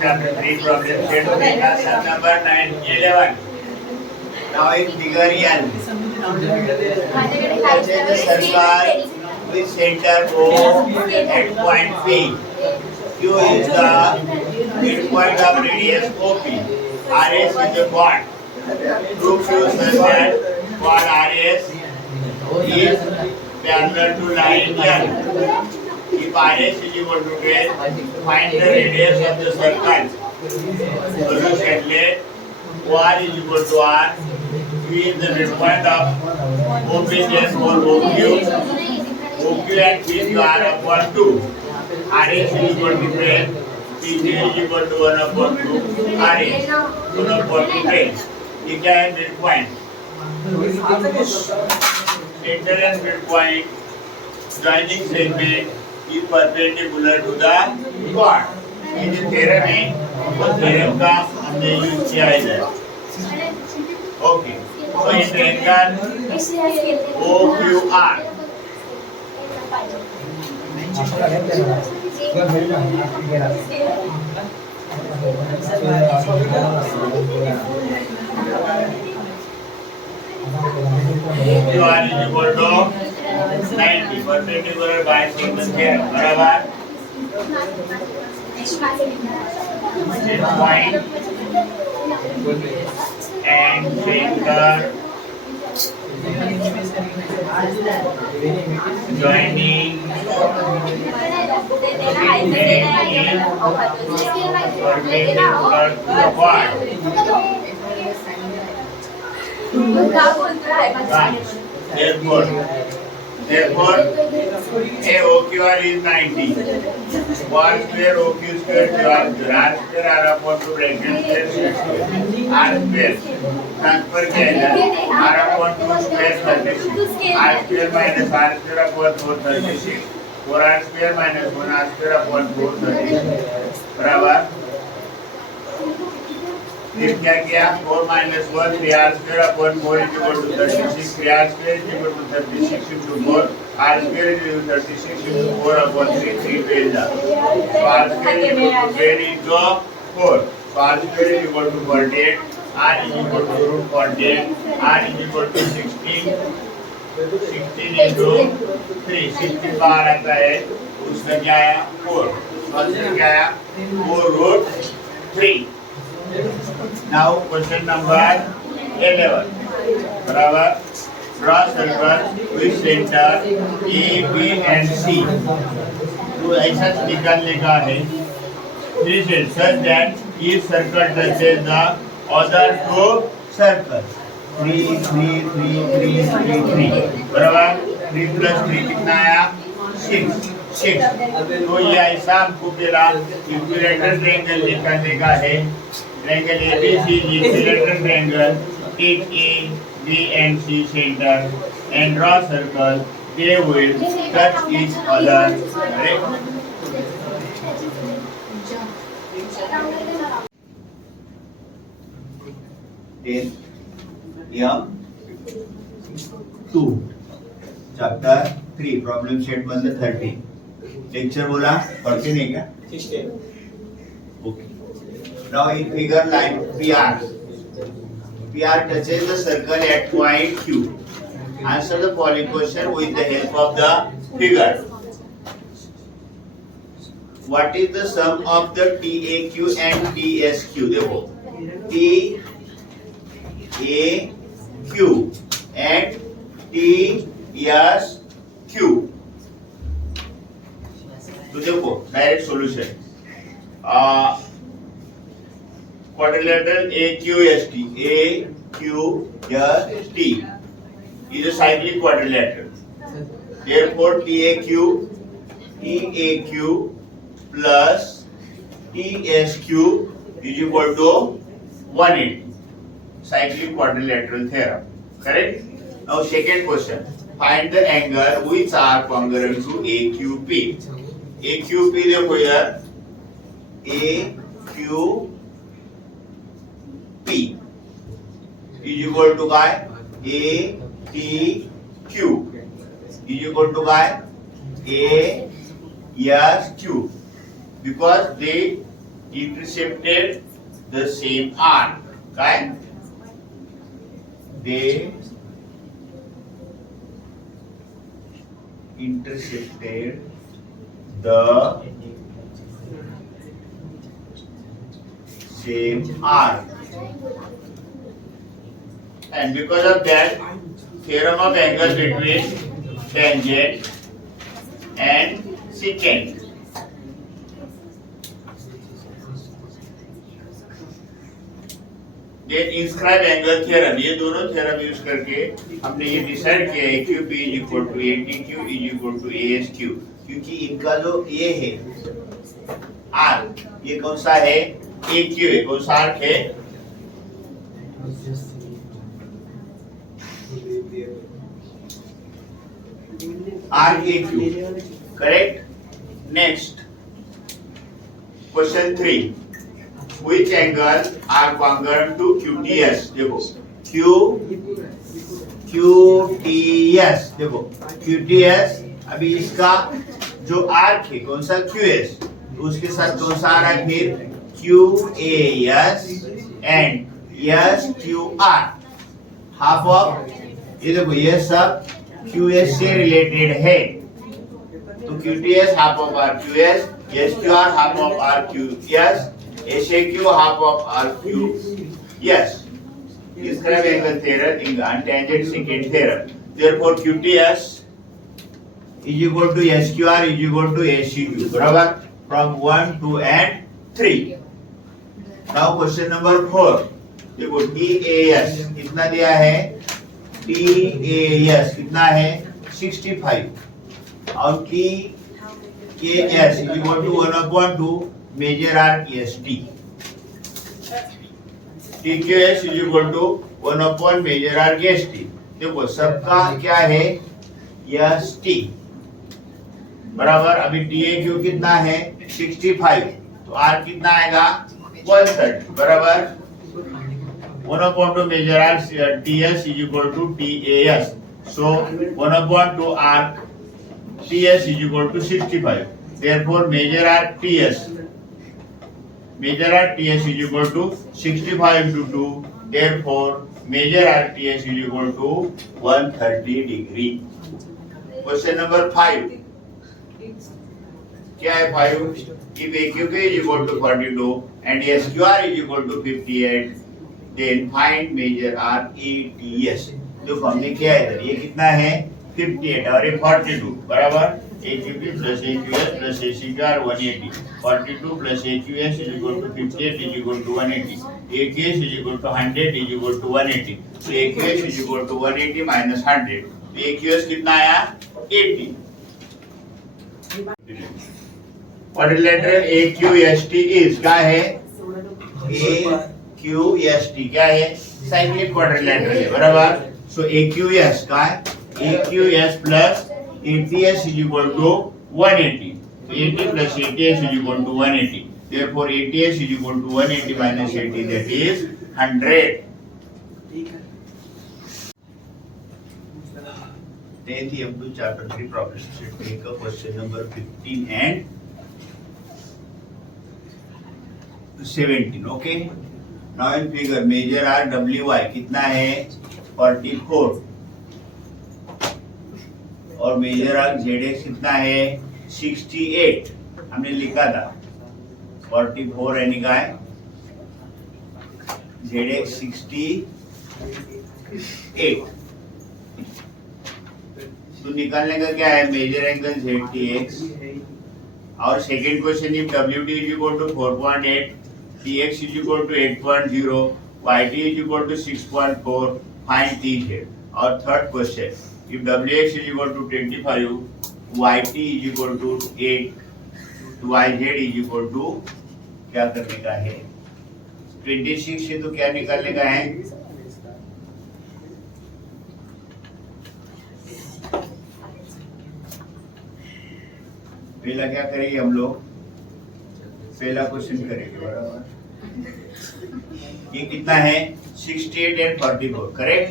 chapter 3 problem set lesson number 9 11. Now in figure L, such as the circle with center O at point P. Q is the midpoint of radius OP. RS is a chord. Proof shows us that chord RS is parallel to line L. If RS is equal to 10, find the radius of the circle. Solution: let OR is equal to R. Q is the midpoint of OP, therefore OQ. OQ and PQ are upon 2. RS is equal to 10. PQ is equal to 1 upon 2. RS 1 upon 2 10. ये क्या है midpoint? Center and midpoint joining segment is perpendicular to the chord. ये जो theorem है, वो theorem का हमने use किया है इधर. Okay. So in the angle OQR. OQR is equal to 90 perpendicular bisegment theorem. बराबर midpoint and center joining perpendicular to the chord. Therefore, AOQR is 90. 1 square OQ square QR square R upon 2 bracket square 60. R square transfer किया जाए R upon 2 square 36. R square minus R square upon 4 36. 4R square minus 1R square upon 4 36. बराबर फिर क्या किया 4 minus 1 3R square upon 4 is equal to 36. 3R square is equal to 36 into 4. R square is equal to 36 into 4 upon 3. 3 पे जा. So R square is equal to 10 into 4. So R square is equal to 48. R is equal to root 48. R is equal to 16. 16 into 3. 16 बाहर आता है. उसका क्या आया 4. उसका क्या आया 4 root 3. Now question number 11. बराबर draw circle with center A, B and C. तो ऐसा निकालने का है. This is such that each circle touches the other two circles. 3 3 3 3 3 3. बराबर 3 plus 3 कितना आया 6. 6. तो ये ऐसा हमको मिला. इक्विलेटरल ट्रायंगल निकालने का है. Triangle ABC is equilateral triangle. Take A, B and C center and draw circle. They will touch each other. M2 chapter 3 problem set बंद 30 lecture बोला पढ़ते नहीं क्या? Okay. Now in figure line PR touches the circle at point Q. Answer the following question with the help of the figure. What is the sum of the TAQ and TSQ? देखो TAQ and TSQ. तो देखो direct solution. Quadrilateral AQST. AQST is a cyclic quadrilateral. Therefore, TAQ plus TSQ is equal to 180. Cyclic quadrilateral theorem. Correct? Now, second question. Find the angle which are congruent to AQP. AQP देखो यार AQP is equal to काय ATQ is equal to काय ASQ because they intercepted the same arc. काय? They intercepted the same arc, and because of that, theorem of angle between tangent and secant. Then inscribe angle theorem. ये दोनों theorem use करके हमने ये decide किया है QP is equal to ATQ is equal to ASQ, क्योंकि इनका जो A है आर्क, ये कौन सा है? AQ है। कौन सा आर्क है? Arc AQ, correct. Next question 3, which angle are congruent to QTS? देखो QTS, देखो QTS, अभी इसका जो आर्क है कौन सा? QS, तो उसके साथ कौन सा आ रहा है फिर? QAS and SQR, half of, ये देखो ये सब QS से रिलेटेड है, तो QTS half of RQS, SQR half of RQS, SAQ half of RQ. Yes. Describe angle theorem and tangent secant theorem. Therefore, QTS is equal to SQR is equal to SCQ. बराबर? From 1, 2 and 3. Now question number 4. देखो TAS कितना दिया है? TAS कितना है? 65 और TKS is equal to 1/2 major arc EST. TQS is equal to 1/, major arc EST. देखो सबका क्या है? EST बराबर, अभी DAQ कितना है? 65, तो R कितना आएगा? 130 बराबर 1/2 major arc TS is equal to TAS. So 1/2 arc TS is equal to 65. Therefore measure arc TS. Measure arc TS is equal to 65 into 2. Therefore measure arc TS is equal to 130 degree. Question number 5. क्या है 5? If AQP is equal to 42 and SQR is equal to 58, then find measure arc ATS. जो हमने किया है इधर, ये कितना है? 58 और ये 42 बराबर AQP plus AQS plus ACQR 180. 42 plus AQS is equal to 58 is equal to 180. AQS is equal to 100 is equal to 180. So AQS is equal to 180 minus 100. तो AQS कितना आया? 80. Quadrilateral AQST is क्या है? AQST क्या है? Cyclic quadrilateral है बराबर. So AQS का है? AQS plus ATS is equal to 180. 80 plus ATS is equal to 180. Therefore ATS is equal to 180 minus 80, that is 100. 10th M2 chapter 3 problem set. Take up question number 15 and 17. Okay. Now in figure measure RWY कितना है? 44 और major arc ZX कितना है? 68. हमने लिखा था 44 यानी का है ZX 68. तो निकालने का क्या है? Major angle ZTX. और second question if WT is equal to 4.8, TX is equal to 8.0, YT is equal to 6.4, find TZ. और third question if WX is equal to 25, YT is equal to 8, तो YZ is equal to क्या करने का है? 26 से तो क्या निकालने का है? पहला क्या करेंगे हम लोग? पहला क्वेश्चन करेंगे बराबर. ये कितना है? 68 and 44, correct.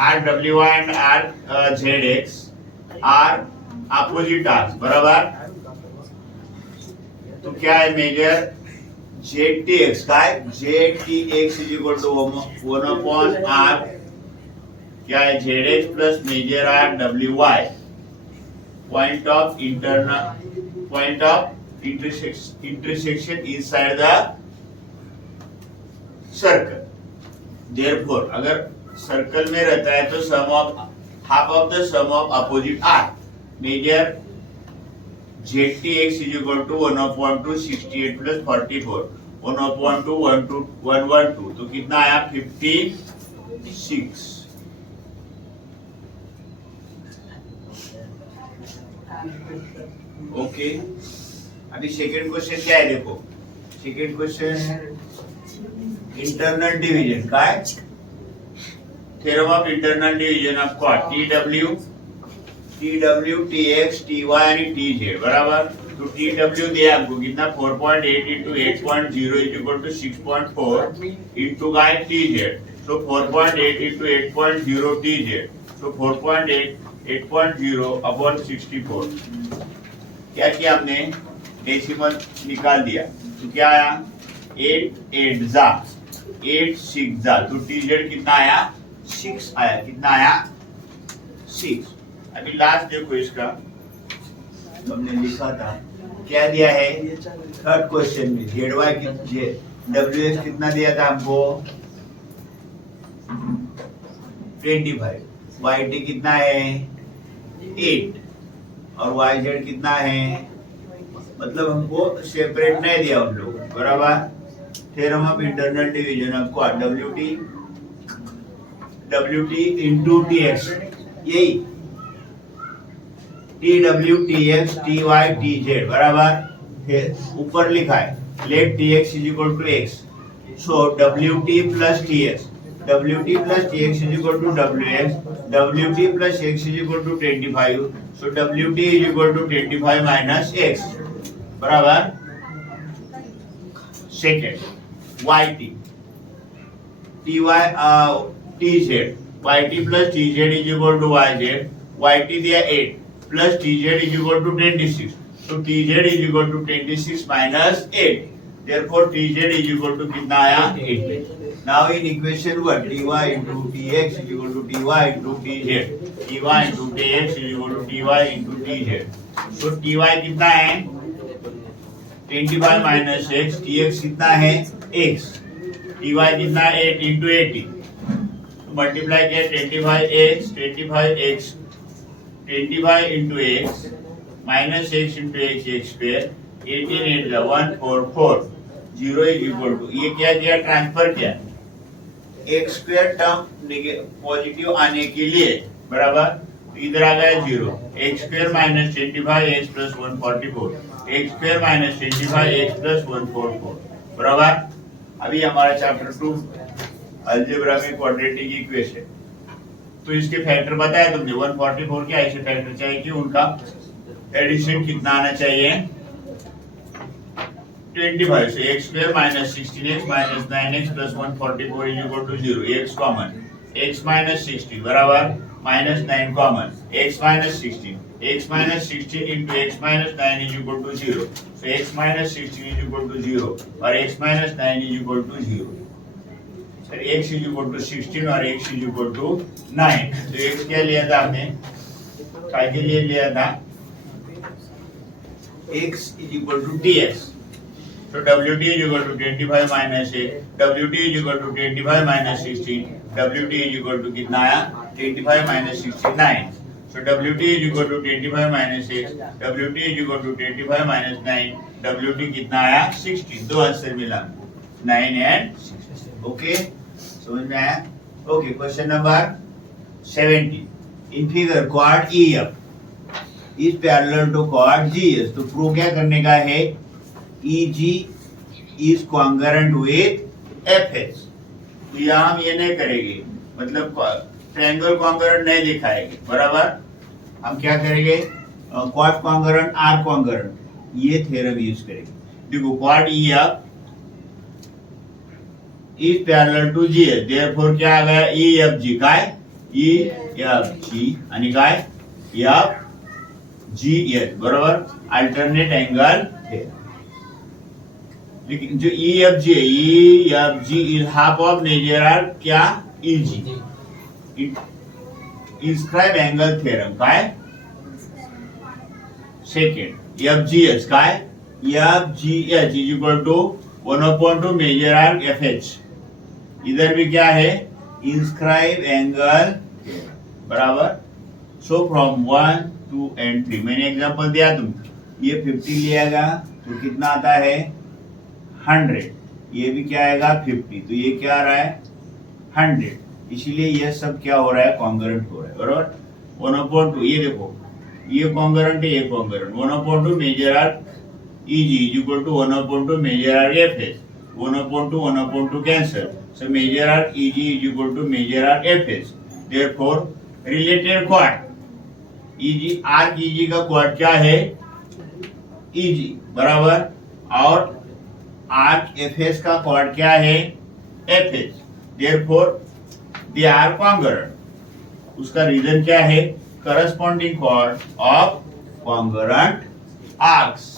RWY and ZX are opposite arcs, बराबर. तो क्या है मेजर ZTX, काय ZTX is equal to 1/r, क्या है ZH plus major arc WY, point of intersection inside the circle. Therefore अगर सर्कल में रहता है तो sum of half of the sum of opposite arc, major ZTX is equal to 1/2 68 plus 44, 1/2 112, तो कितना आया 56. ओके. अभी सेकंड क्वेश्चन क्या है, देखो सेकंड क्वेश्चन इंटरनल डिवीजन, काय theorem of internal division of कॉट TW TX TY आणि TZ, बराबर. तो TW दिया हमको कितना 4.8 into 8.0 is equal to 6.4 into काय TZ, so 4.8 into 8.0 TZ, so 4.8 8.0 upon 64. क्या किया हमने, डेसिमल निकाल दिया, तो क्या आया 8 8 जा 8 6 जा, तो TZ कितना आया 6 आया, कितना आया 6. अभी लास्ट देखो इसका, हमने लिखा था क्या दिया है थर्ड क्वेश्चन में, WX कितना दिया था हमको 25, YT कितना है 8 और YZ कितना है, मतलब हमको सेपरेट नहीं दिया उन लोग, बराबर. थ्योरम ऑफ इंटरनल डिवीजन आपको WT into TX, यही TW TX TY TZ, बराबर. फिर ऊपर लिखा है let TX is equal to X, so WT plus TX, WT plus TX is equal to WX, WT plus X is equal to 25, so WT is equal to 25 minus X, बराबर. Second YT TY TZ, YT plus TZ is equal to YZ, YT दिया 8 plus TZ is equal to 26, so TZ is equal to 26 minus 8, therefore TZ is equal to कितना आया 8. now in equation 1 TY into TX is equal to TY into TZ, TY into TX is equal to TY into TZ, so TY कितना है 25 minus X, TX कितना है X, TY कितना 8 into 80, multiply किया 25x 25 into x minus x into x square, 18 into 144, 0 is equal to, ये क्या किया transfer किया x स्क्वायर टर्म पॉजिटिव आने के लिए, बराबर. इधर आ गया 0, x square minus 25x plus 144, x square minus 25x plus 144, बराबर. अभी हमारा चैप्टर 2 अलजेब्रा में क्वाड्रेटिक इक्वेशन, तो इसके फैक्टर बताया तुमने 144 के ऐसे फैक्टर चाहिए कि उनका एडिशन कितना आना चाहिए 25, से x square minus 16x minus 9x plus 144 is equal to 0, x common, x minus 16 बराबर minus 9 common, x minus 16 into x minus 9 is equal to 0, so x minus 16 is equal to 0 और x minus 9 is equal to 0. x is equal to 16 और x is equal to 9, तो x क्या लिया था हमने, काय के लिए लिया था x is equal to TX, तो WT is equal to 25 minus x, WT is equal to 25 minus 16, WT is equal to कितना आया 25 minus 69, so WT is equal to 25 minus x, WT is equal to 25 minus 9, WT कितना आया 16, दो answer मिला 9 and 16. Okay, समझ में आया. Okay, question number 17. In figure quad EF इज पैरेलल टू क्वाड GS, तो प्रूव क्या करने का है, EG is congruent with FH. तो यहाँ हम ये नहीं करेंगे, मतलब ट्रायंगल कॉन्ग्रुएंट नहीं दिखाएंगे, बराबर. हम क्या करेंगे, क्वाड कॉन्ग्रुएंट R कॉन्ग्रुएंट, ये थ्योरम यूज करेंगे. देखो quad EF is parallel to GS, therefore क्या आ गया EFG, काय EFG आणि काय GH बरोबर अल्टरनेट एंगल थेरम. लेकिन जो EFG है, EFG is half of major arc क्या EG. इन्स्क्राइब एंगल थेरम काय सेकंड FGH काय FGH is equal to 1/2 major arc FH. इधर भी क्या है इन्स्क्राइब एंगल थेरम बराबर. सो फ्रॉम 1 2 and 3 मैंने एग्जांपल दिया तुमको. ये 50 लिएगा तो कितना आता है 100. ये भी क्या आएगा 50. तो ये क्या आ रहा है 100. इसीलिए ये सब क्या हो रहा है कॉन्ग्रुएंट हो रहा है बरोबर. 1/2 ये देखो ये कॉन्ग्रुएंट है ये congruent. 1/2 major arc EG is equal to 1/2 major arc FH. 1/2 cancel. So major arc EG is equal to major arc FH. Therefore, related chord EG arc EG का chord क्या है EG बराबर. और arc FH का chord क्या है FH. Therefore, they are congruent. उसका reason क्या है corresponding chord of congruent arcs.